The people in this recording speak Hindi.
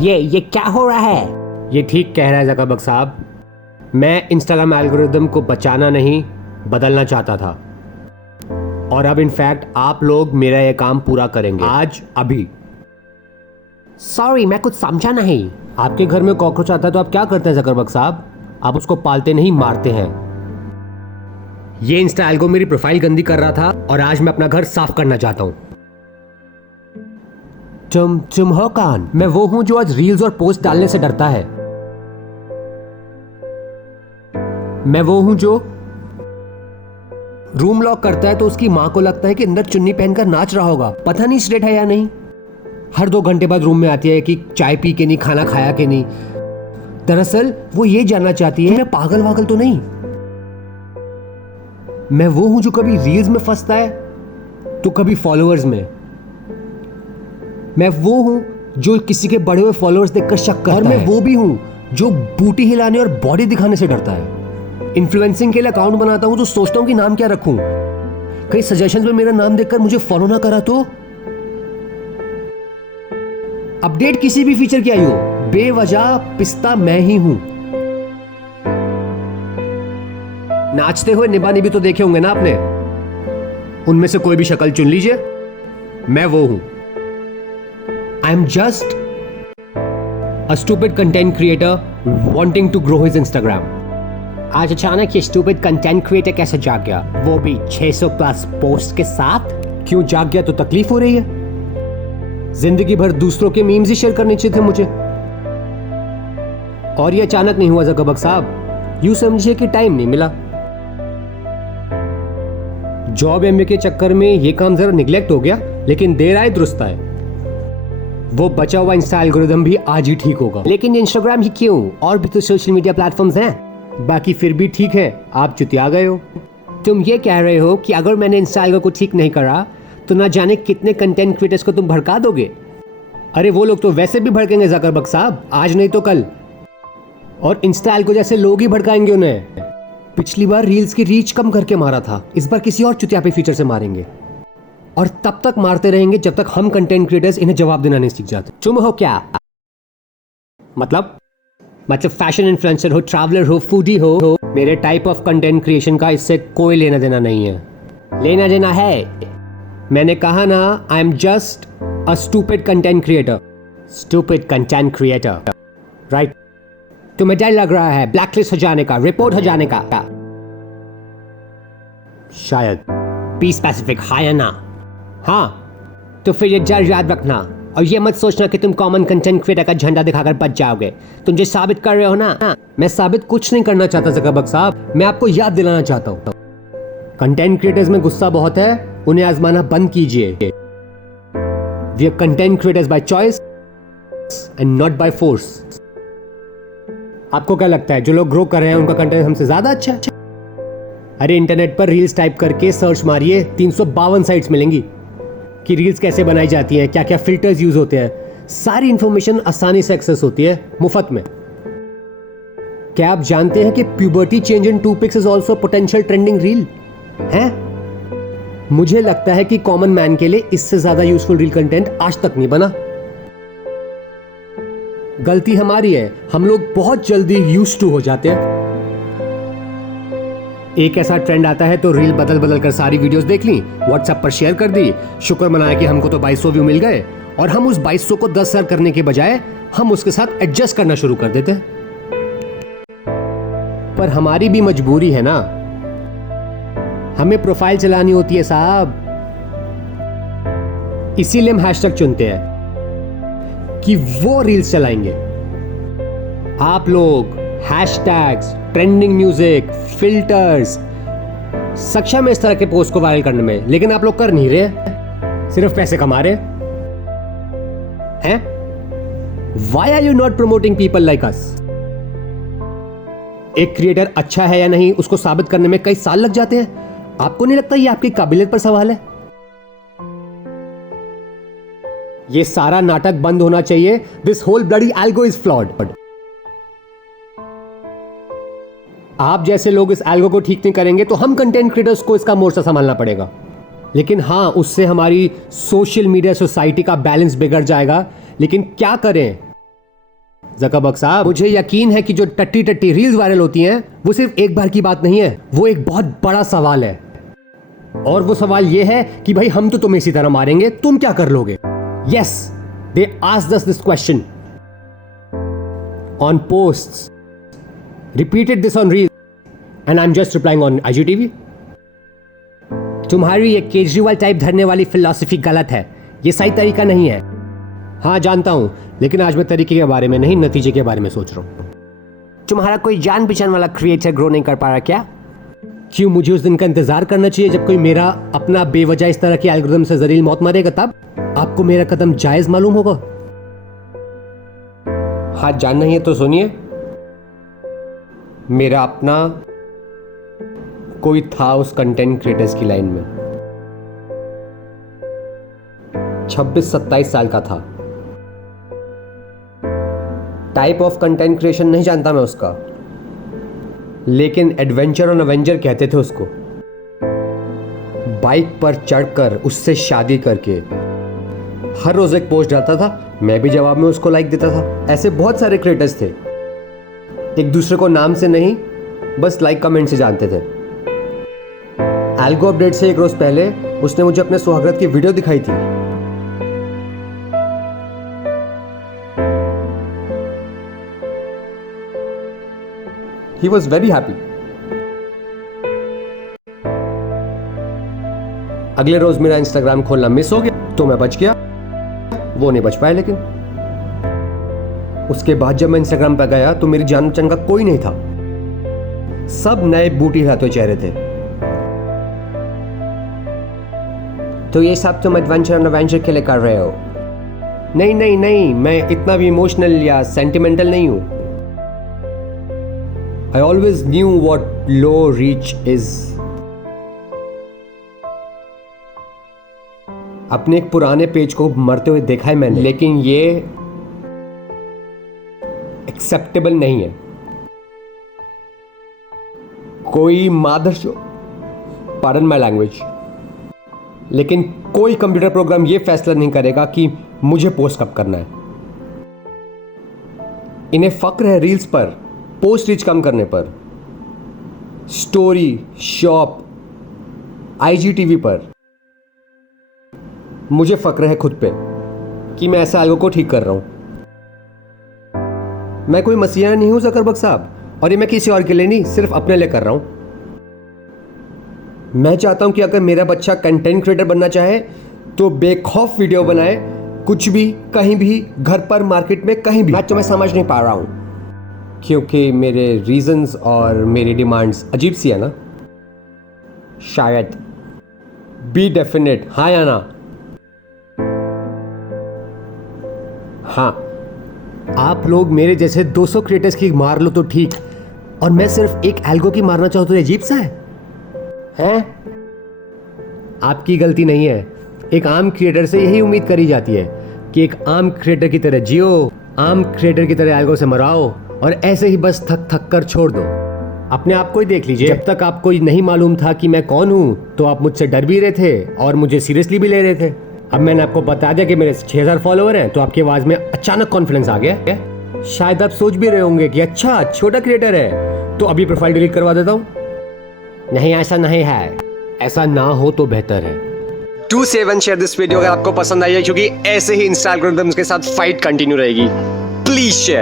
ये क्या हो रहा है? ये ठीक कह रहा है ज़करबर्ग साहब। मैं इंस्टाग्राम एल्गोरिदम को बचाना नहीं, बदलना चाहता था। और अब इनफैक्ट आप लोग मेरा ये काम पूरा करेंगे आज, अभी। सॉरी, मैं कुछ समझा नहीं। आपके घर में कॉकरोच आता है तो आप क्या करते हैं ज़करबर्ग साहब? आप उसको पालते नहीं, मारते हैं। ये इंस्टा एल्गो मेरी प्रोफाइल गंदी कर रहा था और आज मैं अपना घर साफ करना चाहता हूं। तुम हो कौन? मैं वो हूं जो आज रील्स और पोस्ट डालने से डरता है। मैं वो हूं जो रूम लॉक करता है तो उसकी मां को लगता है कि अंदर चुन्नी पहनकर नाच रहा होगा, पता नहीं स्ट्रेट है या नहीं। हर 2 घंटे बाद रूम में आती है कि चाय पी के नहीं, खाना खाया के नहीं। दरअसल वो ये जानना चाहती है मैं पागल वागल तो नहीं। मैं वो हूं जो कभी रील्स में फंसता है तो कभी फॉलोअर्स में। मैं वो हूं जो किसी के बड़े हुए फॉलोअर्स देखकर शक करता है। और मैं वो भी हूं जो बूटी हिलाने और बॉडी दिखाने से डरता है। इन्फ्लुएंसिंग के लिए अकाउंट बनाता हूं तो सोचता हूं कि नाम क्या रखूं। कई सजेशंस में मेरा नाम देखकर मुझे फॉलो ना करा तो। अपडेट किसी भी फीचर की आई हो, बेवजह पिस्ता मैं ही हूं। नाचते हुए निभा निभी तो देखे होंगे ना आपने। उनमें से कोई भी शक्ल चुन लीजिए, मैं वो हूं। I am just a stupid content creator wanting to grow his Instagram. आज अचानक ये स्टूपिड कंटेंट क्रिएटर कैसे जाग गया, वो भी 600 प्लस पोस्ट के साथ? क्यों जाग गया? तो तकलीफ हो रही है। जिंदगी भर दूसरों के मीम्स ही शेयर करने चाहिए थे मुझे। और ये अचानक नहीं हुआ ज़करबर्ग साहब, यूं समझिए कि टाइम नहीं मिला। जॉब एमबीए के चक्कर में ये काम जरा निगलेक्ट हो गया, लेकिन देर आए दुरुस्त आए। वो बचा हुआ इंस्टा एल्गोरिदम भी आज ही ठीक होगा। लेकिन इंस्टाग्राम ही क्यों, और भी तो सोशल मीडिया प्लेटफॉर्म्स हैं। बाकी फिर भी ठीक है, आप चुतिया गए हो। तुम ये कह रहे हो कि अगर मैंने इंस्टा एल्गो को ठीक नहीं करा तो ना जाने कितने कंटेंट क्रिएटर्स को तुम भड़का दोगे। अरे वो लोग तो वैसे भी भड़केंगे ज़करबर्ग साहब, आज नहीं तो कल। और इंस्टा एल्गो जैसे लोग ही भड़काएंगे उन्हें। पिछली बार रील्स की रीच कम करके मारा था, इस बार किसी और चुतिया पे फीचर से मारेंगे। और तब तक मारते रहेंगे जब तक हम कंटेंट क्रिएटर्स इन्हें जवाब देना नहीं सीख जाते। तुम हो क्या? मतलब फैशन इन्फ्लुएंसर हो, ट्रैवलर हो, फूडी हो। मेरे टाइप ऑफ कंटेंट क्रिएशन का इससे कोई लेना देना नहीं है। लेना देना है। मैंने कहा ना, आई am just a stupid content creator. Stupid content creator, right. तुम्हें डर लग रहा है ब्लैकलिस्ट हो जाने का, रिपोर्ट हो जाने का? शायद। बी स्पेसिफिक, हाँ या ना? हाँ। तो फिर ये डर याद रखना और ये मत सोचना कि तुम कॉमन कंटेंट क्रिएटर का झंडा दिखाकर बच जाओगे। तुम जो साबित कर रहे हो ना। मैं साबित कुछ नहीं करना चाहता ज़करबर्ग साहब, मैं आपको याद दिलाना चाहता हूँ। कंटेंट क्रिएटर्स में गुस्सा बहुत है, उन्हें आजमाना बंद कीजिए। We are content creators by choice and not by force. आपको क्या लगता है जो लोग ग्रो कर रहे हैं उनका कंटेंट हमसे ज्यादा अच्छा है? अरे इंटरनेट पर रील्स टाइप करके सर्च मारिए, 352 साइट्स मिलेंगी कि रील्स कैसे बनाई जाती हैं, क्या क्या फिल्टर्स यूज होते हैं। सारी इंफॉर्मेशन आसानी से एक्सेस होती है, मुफ्त में। क्या आप जानते हैं कि puberty change in 2 pics is also potential trending reel है? मुझे लगता है कि कॉमन मैन के लिए इससे ज्यादा यूजफुल रील कंटेंट आज तक नहीं बना। गलती हमारी है, हम लोग बहुत जल्दी यूज्ड टू हो जाते हैं। एक ऐसा ट्रेंड आता है तो रील बदल बदल कर सारी वीडियोस देख ली, व्हाट्सएप पर शेयर कर दी, शुक्र मनाया कि हमको तो 2200 व्यू मिल गए। और हम उस 2200 को 10,000 करने के बजाय हम उसके साथ एडजस्ट करना शुरू कर देते हैं। पर हमारी भी मजबूरी है ना, हमें प्रोफाइल चलानी होती है साहब। इसीलिए हम हैशटैग चुनते हैं कि वो रील्स चलाएंगे। आप लोग हैशटैग्स, ट्रेंडिंग म्यूजिक, फिल्टर्स सक्षम है इस तरह के पोस्ट को वायरल करने में, लेकिन आप लोग कर नहीं रहे, सिर्फ पैसे कमा रहे हैं। Why are you not promoting people like us? एक क्रिएटर अच्छा है या नहीं उसको साबित करने में कई साल लग जाते हैं। आपको नहीं लगता ये आपकी काबिलियत पर सवाल है? ये सारा नाटक बंद होना चाहिए। This whole bloody algo is flawed. आप जैसे लोग इस एल्गो को ठीक नहीं करेंगे तो हम कंटेंट क्रिएटर्स को इसका मोर्चा संभालना पड़ेगा। लेकिन हाँ, उससे हमारी सोशल मीडिया सोसाइटी का बैलेंस बिगड़ जाएगा। लेकिन क्या करें, ज़करबर्ग साहब, मुझे यकीन है कि जो टट्टी टट्टी रील्स वायरल होती हैं वो सिर्फ एक बार की बात नहीं है, वो एक बहुत बड़ा सवाल है। और वो सवाल ये है कि भाई हम तो तुम्हें इसी तरह मारेंगे, तुम क्या कर लोगे? Yes, they asked us this question on posts, repeated this on reels, and I am just replying on IGTV। तुम्हारी ये केजरीवाल टाइप धरने वाली फिलॉसफी गलत है, ये सही तरीका नहीं है। हाँ जानता हूं, लेकिन आज मैं तरीके के बारे में नहीं, नतीजे के बारे में सोच रहा हूं। तुम्हारा कोई जान पहचान वाला क्रिएटर ग्रो नहीं कर पा रहा क्या? क्यों मुझे उस दिन का इंतजार करना चाहिए जब कोई मेरा अपना बेवजह इस तरह के एल्गोरिथम से जलील मौत मरेगा? तब आपको मेरा कदम जायज मालूम होगा। हाँ, जानना ही है तो सुनिए। मेरा अपना कोई था उस कंटेंट क्रिएटर्स की लाइन में, 26-27 साल का था। टाइप ऑफ कंटेंट क्रिएशन नहीं जानता मैं उसका, लेकिन एडवेंचर और अवेंजर कहते थे उसको। बाइक पर चढ़कर उससे शादी करके हर रोज एक पोस्ट डालता था, मैं भी जवाब में उसको लाइक देता था। ऐसे बहुत सारे क्रिएटर्स थे, एक दूसरे को नाम से नहीं बस लाइक कमेंट से जानते थे। एल्गो अपडेट से एक रोज पहले उसने मुझे अपने सुहागरात की वीडियो दिखाई थी। He was very happy. अगले रोज मेरा इंस्टाग्राम खोलना मिस हो गया तो मैं बच गया, वो नहीं बच पाया। लेकिन उसके बाद जब मैं इंस्टाग्राम पर गया तो मेरी जान पहचान का कोई नहीं था, सब नए बूटी हिलाते हुए चेहरे थे। तो ये सब तुम एडवेंचर के लिए कर रहे हो? नहीं नहीं नहीं, मैं इतना भी इमोशनल या सेंटिमेंटल नहीं हूं। I always knew what low reach is. अपने एक पुराने पेज को मरते हुए देखा है मैंने, लेकिन ये एक्सेप्टेबल नहीं है। कोई मादरचोद, पार्डन माय लैंग्वेज, लेकिन कोई कंप्यूटर प्रोग्राम ये फैसला नहीं करेगा कि मुझे पोस्ट कब करना है। इन्हें फक्र है रील्स पर पोस्ट रीच कम करने पर, स्टोरी, शॉप, IGTV पर। मुझे फक्र है खुद पे कि मैं ऐसा एल्गो को ठीक कर रहा हूं। मैं कोई मसीहा नहीं हूं ज़करबर्ग साहब, और ये मैं किसी और के लिए नहीं, सिर्फ अपने लिए कर रहा हूं। मैं चाहता हूं कि अगर मेरा बच्चा कंटेंट क्रिएटर बनना चाहे तो बेखौफ वीडियो बनाए, कुछ भी, कहीं भी, घर पर, मार्केट में, कहीं भी। मैं तुम्हें समझ नहीं पा रहा हूं क्योंकि मेरे रीजंस और मेरी डिमांड्स अजीब सी है ना, शायद। बी डेफिनेट, हाँ या ना? हाँ। आप लोग मेरे जैसे 200 क्रिएटर्स की मार लो तो ठीक, और मैं सिर्फ एक एल्गो की मारना चाहूँ तो अजीब सा है? आपकी गलती नहीं है। एक आम क्रिएटर से यही उम्मीद करी जाती है कि एक आम क्रिएटर की तरह जियो, आम क्रिएटर की तरह एल्गो से मराओ, और ऐसे ही बस थक थक कर छोड़ दो। अपने आप को ही देख लीजिए, जब तक आपको नहीं मालूम था कि मैं कौन हूं तो आप मुझसे डर भी रहे थे और मुझे सीरियसली भी ले रहे थे। अब मैंने आपको बता दिया कि मेरे 6000 फॉलोअर हैं तो आपकी आवाज में अचानक कॉन्फिडेंस आ गया। शायद आप सोच भी रहे होंगे कि अच्छा छोटा क्रिएटर है तो अभी प्रोफाइल डिलीट करवा देता हूं। नहीं, ऐसा नहीं है। ऐसा ना हो तो बेहतर है। Do save and share this video अगर आपको पसंद आई है, क्योंकि ऐसे ही इंस्टा एल्गोरिथम्स के साथ फाइट कंटिन्यू रहेगी। Please share.